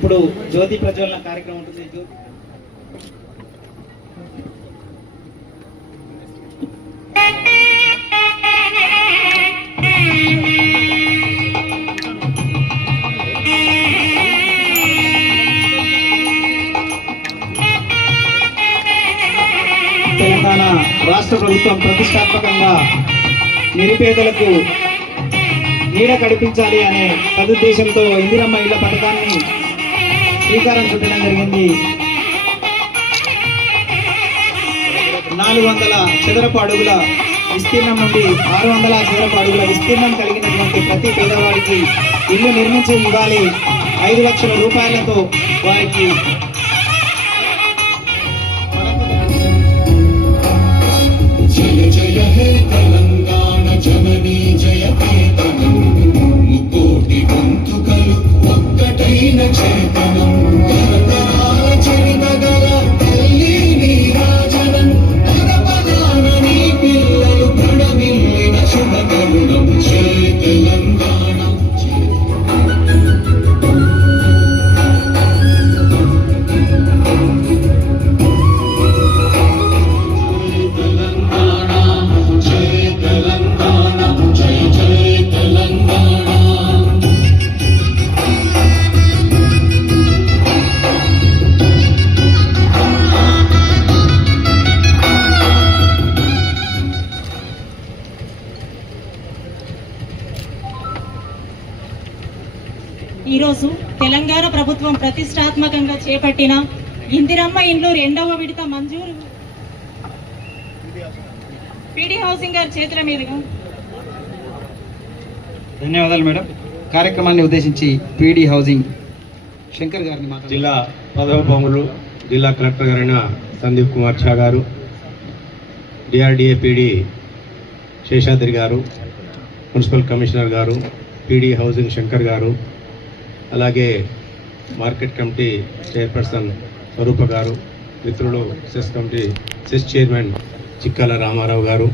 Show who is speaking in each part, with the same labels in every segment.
Speaker 1: ఇప్పుడు జ్యోతి ప్రజ్వలన కార్యక్రమం ఉంటుంది. తెలంగాణ రాష్ట్ర ప్రభుత్వం ప్రతిష్టాత్మకంగా నిరుపేదలకు నీడ కడిపించాలి అనే సదుద్దేశంతో ఇందిరమ్మ ఇళ్ళ పథకాన్ని శ్రీకారం చుట్టడం జరిగింది. నాలుగు వందల చదరపు అడుగుల విస్తీర్ణం నుండి ఆరు వందల చదరపు అడుగుల విస్తీర్ణం కలిగినటువంటి ప్రతి పేదవాడికి ఇల్లు నిర్మించి ఇవ్వాలి ఐదు లక్షల రూపాయలతో వారికి
Speaker 2: ప్రభుత్వం ప్రతిష్టాత్మకంగా చేపట్టిన ఇందిరమ్మ ఇండ్లు రెండవ విడత మంజూరు. పీడీ హౌసింగ్ గారి చేతుల మీదుగా.
Speaker 1: ధన్యవాదాలు మేడం. కార్యక్రమాన్ని ఉద్దేశించి పీడీ హౌసింగ్. శంకర్ గారిని
Speaker 3: జిల్లా పదవ పాములు జిల్లా కలెక్టర్ గారైన సందీప్ కుమార్ ఝా గారు డిఆర్డిఏ పీడి శేషాద్రి గారు మున్సిపల్ కమిషనర్ గారు పీడీ హౌసింగ్ శంకర్ గారు అలాగే మార్కెట్ కమిటీ చైర్పర్సన్ స్వరూప గారు మిత్రులు cess committee cess chairman Chikkala Ramarao గారు.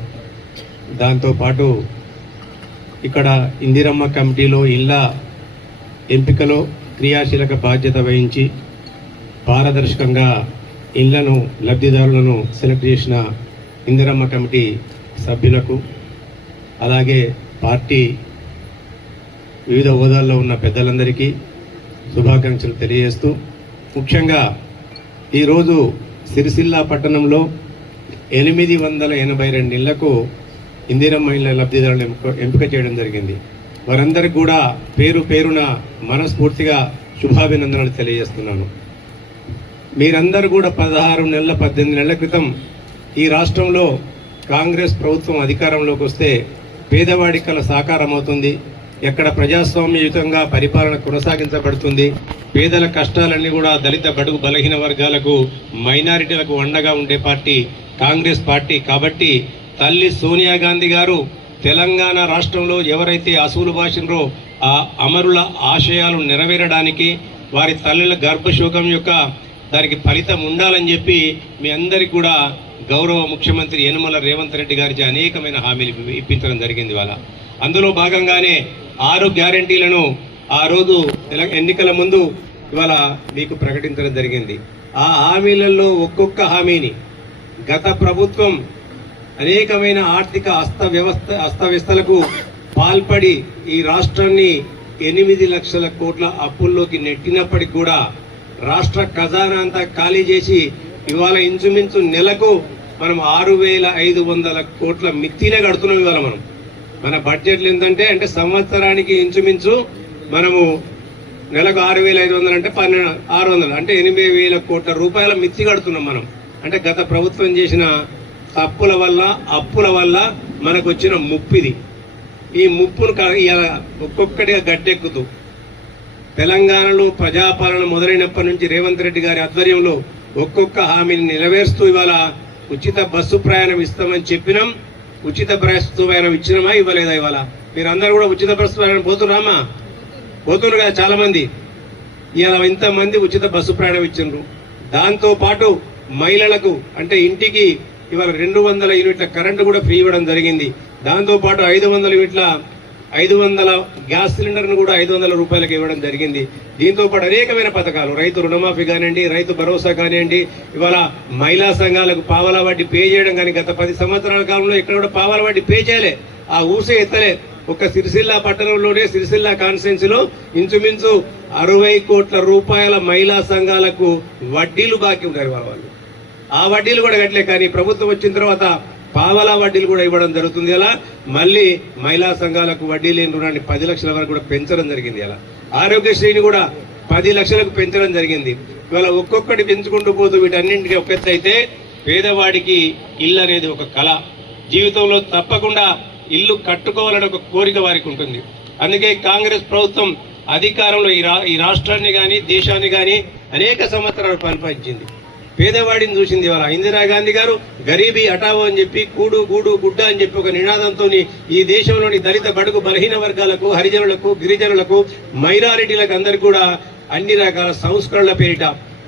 Speaker 3: దాంతోపాటు ఇక్కడ ఇందిరమ్మ కమిటీలో ఇళ్ళ ఎంపికలో క్రియాశీలక బాధ్యత వహించి పారదర్శకంగా ఇళ్ళను లబ్ధిదారులను సెలెక్ట్ చేసిన ఇందిరమ్మ కమిటీ సభ్యులకు అలాగే పార్టీ వివిధ హోదాల్లో ఉన్న పెద్దలందరికీ శుభాకాంక్షలు తెలియజేస్తూ ముఖ్యంగా ఈరోజు సిరిసిల్ల పట్టణంలో ఎనిమిది వందల ఎనభై రెండు ఇళ్ళకు ఇందిరమ్మ లబ్ధిదారులు లబ్ధిదారులను ఎంపిక ఎంపిక చేయడం జరిగింది. వారందరికీ కూడా పేరు పేరున మనస్ఫూర్తిగా శుభాభినందనలు తెలియజేస్తున్నాను. మీరందరూ కూడా పదహారు నెలల పద్దెనిమిది నెలల క్రితం ఈ రాష్ట్రంలో కాంగ్రెస్ ప్రభుత్వం అధికారంలోకి వస్తే పేదవాడి కల సాకారం అవుతుంది ఎక్కడ ప్రజాస్వామ్యయుతంగా పరిపాలన కొనసాగించబడుతుంది పేదల కష్టాలన్నీ కూడా దళిత బడుగు బలహీన వర్గాలకు మైనారిటీలకు అండగా ఉండే పార్టీ కాంగ్రెస్ పార్టీ. కాబట్టి తల్లి సోనియా గాంధీ గారు తెలంగాణ రాష్ట్రంలో ఎవరైతే అసూలు భాషలో ఆ అమరుల ఆశయాలు నెరవేరడానికి వారి తల్లుల గర్భశోకం యొక్క దానికి ఫలితం ఉండాలని చెప్పి మీ అందరికి కూడా గౌరవ ముఖ్యమంత్రి యనమల రేవంత్ రెడ్డి గారికి అనేకమైన హామీలు ఇప్పించడం జరిగింది వాళ్ళ అందులో భాగంగానే ఆరు గ్యారంటీలను ఆ రోజు ఎన్నికల ముందు ఇవాళ మీకు ప్రకటించడం జరిగింది. ఆ హామీలలో ఒక్కొక్క హామీని గత ప్రభుత్వం అనేకమైన ఆర్థిక అస్తవ్యవస్థ అస్తవ్యస్తలకు పాల్పడి ఈ రాష్ట్రాన్ని ఎనిమిది లక్షల కోట్ల అప్పుల్లోకి నెట్టినప్పటికి కూడా రాష్ట్ర ఖజానా అంతా ఖాళీ చేసి ఇవాళ ఇంచుమించు నెలకు మనం ఆరు వేల ఐదు వందల కోట్ల మిత్తినే కడుతున్నాం ఇవాళ మనం. మన బడ్జెట్లు ఏంటంటే అంటే సంవత్సరానికి ఇంచుమించు మనము నెలకు ఆరు వేల ఐదు వందలు అంటే పన్నెండు ఆరు వందలు అంటే ఎనిమిది వేల కోట్ల రూపాయల మిత్తి కడుతున్నాం మనం. అంటే గత ప్రభుత్వం చేసిన తప్పుల వల్ల అప్పుల వల్ల మనకు వచ్చిన ముప్పిది. ఈ ముప్పును ఒక్కొక్కటిగా గట్టెక్కుతూ తెలంగాణలో ప్రజాపాలన మొదలైనప్పటి నుంచి రేవంత్ రెడ్డి గారి ఆధ్వర్యంలో ఒక్కొక్క హామీని నెరవేరుస్తూ ఇవాళ ఉచిత బస్సు ప్రయాణం ఇస్తామని చెప్పినాం. ఉచిత బస్సు ప్రయాణం ఇవ్వలేదా ఇవాళ? మీరందరూ కూడా ఉచిత బస్సు ప్రయాణం పోతున్నామా పోతున్నారు కదా చాలా మంది ఇలా ఇంతమంది ఉచిత బస్సు ప్రయాణం ఇచ్చిండ్రు. దాంతో పాటు మహిళలకు అంటే ఇంటికి ఇవాళ రెండు వందల యూనిట్ల కరెంటు కూడా ఫ్రీ ఇవ్వడం జరిగింది. దాంతో పాటు ఐదు వందల యూనిట్ల ఐదు వందల గ్యాస్ సిలిండర్ను కూడా ఐదు వందల రూపాయలకు ఇవ్వడం జరిగింది. దీంతో పాటు అనేకమైన పథకాలు. రైతు రుణమాఫీ కానివ్వండి రైతు భరోసా కానివ్వండి ఇవాళ మహిళా సంఘాలకు పావలా వడ్డీ పే చేయడం కానీ గత పది సంవత్సరాల కాలంలో ఇక్కడ కూడా పావలా వడ్డీ పే చేయలే. ఆ ఊసే ఎత్తలే. ఒక్క సిరిసిల్ల పట్టణంలోనే సిరిసిల్ల కాన్స్టిట్యున్సీ లో ఇంచుమించు అరవై కోట్ల రూపాయల మహిళా సంఘాలకు వడ్డీలు బాకీ ఉన్నారు వాళ్ళు. ఆ వడ్డీలు కూడా కట్టలే కానీ ప్రభుత్వం వచ్చిన తర్వాత పావలా వడ్డీలు కూడా ఇవ్వడం జరుగుతుంది అలా. మళ్ళీ మహిళా సంఘాలకు వడ్డీ లేని రుణాన్ని పది లక్షల వరకు కూడా పెంచడం జరిగింది అలా. ఆరోగ్యశ్రీని కూడా పది లక్షలకు పెంచడం జరిగింది. ఇవాళ ఒక్కొక్కటి పెంచుకుంటూ పోతూ వీటన్నింటికి ఒక అయితే పేదవాడికి ఇల్లు అనేది ఒక కళ. జీవితంలో తప్పకుండా ఇల్లు కట్టుకోవాలని ఒక కోరిక వారికి ఉంటుంది. అందుకే కాంగ్రెస్ ప్రభుత్వం అధికారంలో ఈ రా ఈ రాష్ట్రాన్ని కానీ దేశాన్ని కానీ అనేక సంవత్సరాలు పరిపాలించింది పేదవాడిని చూసింది ఇవాళ. ఇందిరాగాంధీ గారు గరీబీ హటావో అని చెప్పి కూడు గూడు గుడ్డ అని చెప్పి ఒక నినాదంతో ఈ దేశంలోని దళిత బడుగు బలహీన వర్గాలకు హరిజనులకు గిరిజనులకు మైనారిటీలకు అందరు కూడా అన్ని రకాల సంస్కరణల పేరిట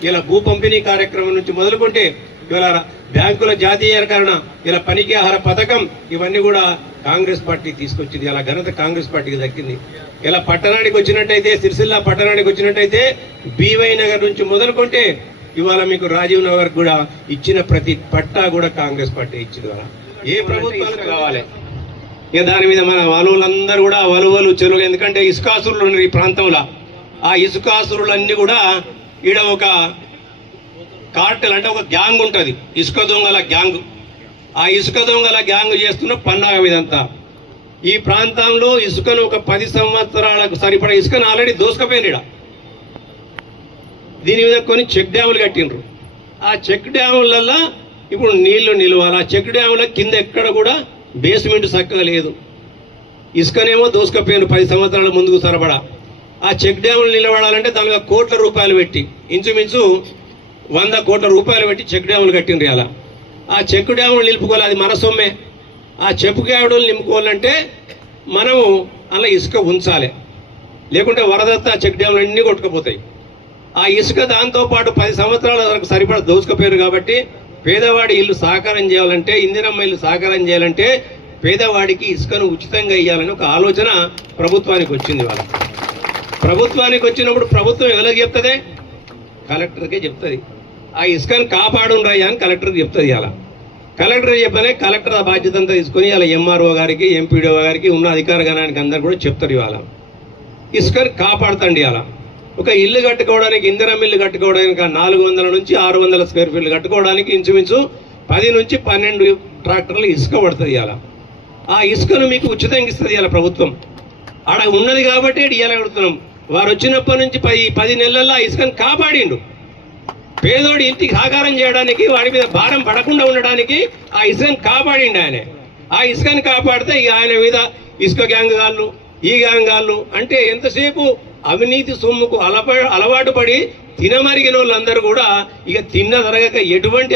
Speaker 3: ఇలా భూ పంపిణీ కార్యక్రమం నుంచి మొదలుకుంటే ఇవాళ బ్యాంకుల జాతీయకరణ ఇలా పనికి ఆహార పథకం ఇవన్నీ కూడా కాంగ్రెస్ పార్టీ తీసుకొచ్చింది. ఇలా ఘనత కాంగ్రెస్ పార్టీకి దక్కింది. ఇలా పట్టణానికి వచ్చినట్టయితే సిరిసిల్ల పట్టణానికి వచ్చినట్టయితే బీవై నగర్ నుంచి మొదలుకుంటే ఇవాళ మీకు రాజీవ్ నగర్ కూడా ఇచ్చిన ప్రతి పట్టా కూడా కాంగ్రెస్ పార్టీ ఇచ్చింది వాళ్ళ ఏ ప్రభుత్వాలు కావాలి? ఇక దాని మీద మన వలువులందరూ కూడా వలువలు చెరువులు ఎందుకంటే ఇసుకాసురులు ఉన్నారు ఈ ప్రాంతంలో. ఆ ఇసుకాసురులన్నీ కూడా ఈడ ఒక కార్టెల్ అంటే ఒక గ్యాంగ్ ఉంటుంది. ఇసుక దొంగల గ్యాంగ్. ఆ ఇసుక దొంగల గ్యాంగ్ చేస్తున్న పన్నాగం ఇదంతా. ఈ ప్రాంతంలో ఇసుకను ఒక పది సంవత్సరాలకు సరిపడా ఇసుకను ఆల్రెడీ దోసుకపోయింది ఈడ. దీని మీద కొన్ని చెక్ డ్యాములు కట్టిండ్రు. ఆ చెక్ డ్యాములలో ఇప్పుడు నీళ్ళు నిలవాలి. ఆ చెక్ డ్యాముల కింద ఎక్కడ కూడా బేస్మెంట్ చక్కగా లేదు. ఇసుకనేమో దోసుకపోయాను పది సంవత్సరాల ముందుకు సరబడా ఆ చెక్ డ్యాములు నిలబడాలంటే దానిగా కోట్ల రూపాయలు పెట్టి ఇంచుమించు వంద కోట్ల రూపాయలు పెట్టి చెక్ డ్యాములు కట్టిండ్రు అలా ఆ చెక్ డ్యాములు నిలుపుకోవాలి అది మన సొమ్మే. ఆ చెప్పు డ్యాములు నింపుకోవాలంటే మనము అలా ఇసుక ఉంచాలి. లేకుంటే వరదత్త చెక్ డ్యాములు అన్నీ కొట్టుకుపోతాయి. ఆ ఇసుక దాంతో పాటు పది సంవత్సరాల వరకు సరిపడా దోచుకుపోయారు కాబట్టి పేదవాడి ఇల్లు సాకారం చేయాలంటే ఇందిరమ్మ ఇల్లు సాకారం చేయాలంటే పేదవాడికి ఇసుకను ఉచితంగా ఇవ్వాలని ఒక ఆలోచన ప్రభుత్వానికి వచ్చింది వాళ్ళ ప్రభుత్వానికి వచ్చినప్పుడు ప్రభుత్వం ఎవరికి చెప్తుంది? కలెక్టర్కే చెప్తుంది. ఆ ఇసుకను కాపాడు అని కలెక్టర్కి చెప్తుంది అలా కలెక్టర్ చెప్పనే కలెక్టర్ ఆ బాధ్యత అంతా తీసుకొని అలా ఎంఆర్ఓ గారికి ఎంపీడీఓ గారికి ఉన్న అధికార గణానికి అందరు కూడా చెప్తారు ఇవాళ. ఇసుకను కాపాడుతండి అలా ఒక ఇల్లు కట్టుకోవడానికి ఇందిరం ఇల్లు కట్టుకోవడానికి నాలుగు వందల నుంచి ఆరు వందల స్క్వేర్ ఫీట్లు కట్టుకోవడానికి ఇంచుమించు పది నుంచి పన్నెండు ట్రాక్టర్లు ఇసుక పడుతుంది ఇలా ఆ ఇసుకను మీకు ఉచితంగా ఇస్తుంది ఇలా ప్రభుత్వం. ఆడ ఉన్నది కాబట్టి ఇవాళ కడుతున్నాం. వారు వచ్చినప్పటి నుంచి పది పది నెలల్లో ఆ ఇసుకను కాపాడిండు. పేదోడి ఇంటికి ఆకారం చేయడానికి వాడి మీద భారం పడకుండా ఉండడానికి ఆ ఇసుకను కాపాడిండు ఆయన. ఆ ఇసుకను కాపాడితే ఇక ఆయన మీద ఇసుక గ్యాంగ్ గాళ్ళు ఈ గ్యాంగ్ గాళ్ళు అంటే ఎంతసేపు అవినీతి సొమ్ముకు అలప అలవాటు పడి తినమరిగిన వాళ్ళందరూ కూడా ఇక తిన్న తరగక ఎటువంటి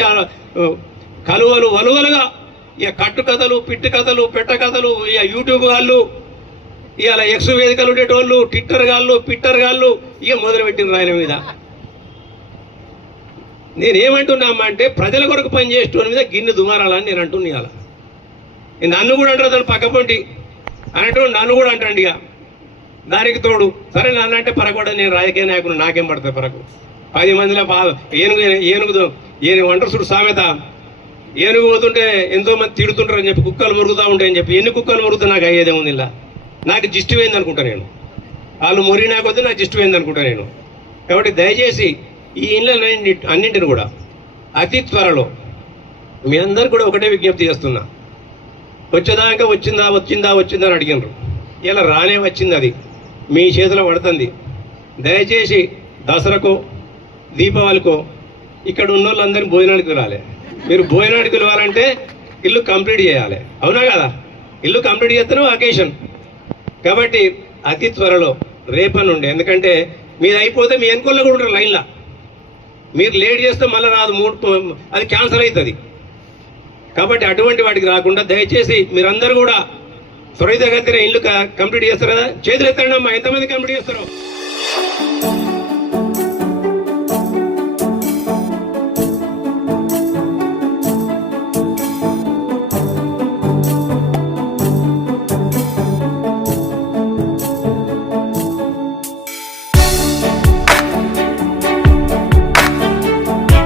Speaker 3: కలువలు వలువలుగా ఇక కట్టు కథలు పిట్టు కథలు పెట్ట కథలు ఇక యూట్యూబ్ వాళ్ళు ఇవాళ ఎక్స్ వేదికలు ఉండేటోళ్ళు ట్విట్టర్ గాళ్ళు పిట్టర్ గాళ్ళు ఇక మొదలుపెట్టిన ఆయన మీద. నేనేమంటున్నామా అంటే ప్రజల కొరకు పనిచేసేటోని మీద గిన్నె దుమారాలని నేను అంటున్నా ఇవాళ. నన్ను కూడా అంటారు అతను పక్కపొంటి. అనేటోడు నన్ను కూడా అంటాండి ఇక. దానికి తోడు సరే నన్ను అంటే పరగొడ నేను రాజకీయ నాయకుడు నాకేం పడతాయి పరకు? పది మందిలో బాధ ఏనుగు ఏనుగుదో ఏనుగు అంటారు చూడు సామెత. ఏనుగు పోతుంటే ఎంతో మంది తిడుతుంటారని చెప్పి కుక్కలు మురుగుతూ ఉంటాయని చెప్పి ఎన్ని కుక్కలు మురుగుతా నాకు అయ్యేదే ఉంది ఇలా. నాకు జిష్టి పోయింది అనుకుంటా నేను. వాళ్ళు మురిగినా కొద్దీ వద్దు నాకు జిష్టి పోయింది అనుకుంటా నేను. కాబట్టి దయచేసి ఈ ఇళ్ళ అన్నింటిని కూడా అతి త్వరలో మీ అందరు కూడా ఒకటే విజ్ఞప్తి చేస్తున్నా. వచ్చేదాకా వచ్చిందా వచ్చిందా వచ్చిందా అని అడిగినారు. ఇలా రానే వచ్చింది అది. మీ చేతిలో పడుతుంది. దయచేసి దసరాకో దీపావళికో ఇక్కడ ఉన్న వాళ్ళందరినీ భోజనానికి పిలవాలి. మీరు భోజనానికి పిలవాలంటే ఇల్లు కంప్లీట్ చేయాలి. అవునా కదా? ఇల్లు కంప్లీట్ చేస్తేనే అకేషన్ కాబట్టి అతి త్వరలో రేపని ఉండే ఎందుకంటే మీరు అయిపోతే మీ వెనుకల్లో కూడా ఉంటారు లైన్లో. మీరు లేట్ చేస్తే మళ్ళీ రాదు మూడు అది క్యాన్సల్ అవుతుంది. కాబట్టి అటువంటి వాటికి రాకుండా దయచేసి మీరందరూ కూడా త్వరితగతిన ఇల్లు కంప్లీట్ చేస్తారు? కదా చేతులు ఎత్తండి అమ్మా ఎంతమంది కంప్లీట్ చేస్తారు?